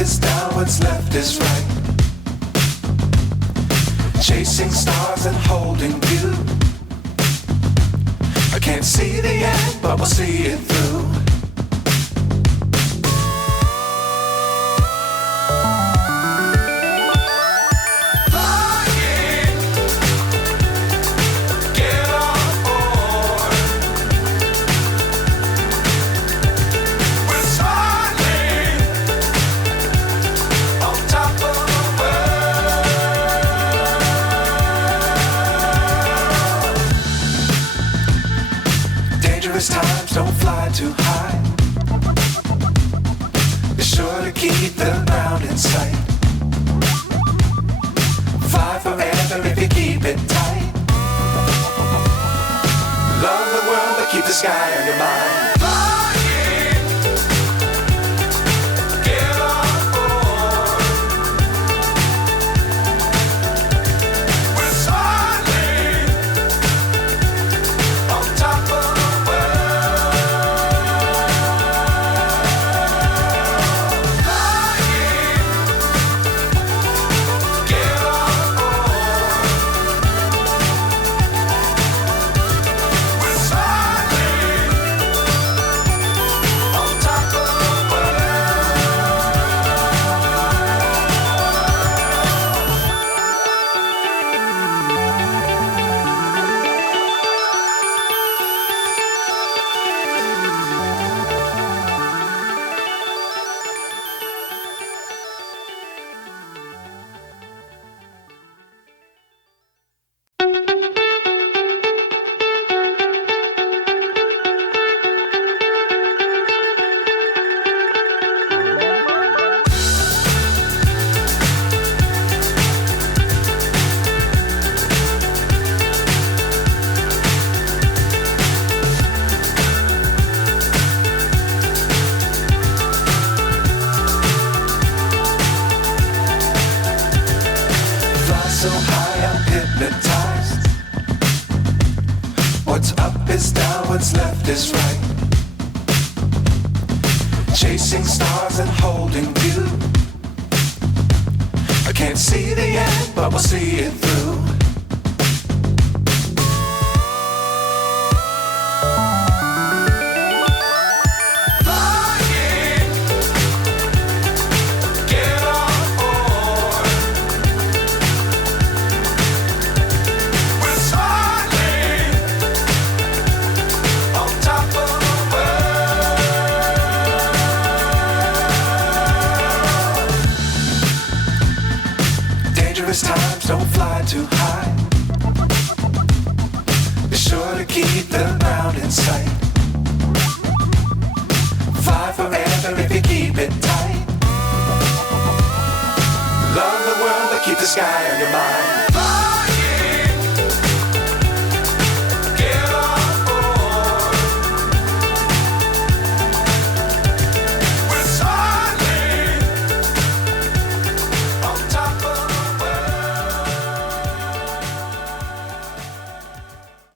is down, what's left is right. Chasing stars and holding you. I can't see the end, but we'll see it through. Times don't fly too high. Be sure to keep the ground in sight. Fly forever if you keep it tight. Love the world but keep the sky on your mind. So high I'm hypnotized. What's up is down, what's left is right. Chasing stars and holding you. I can't see the end, but we'll see it through. Times don't fly too high. Be sure to keep the ground in sight. Fly forever if you keep it tight. Love the world but keep the sky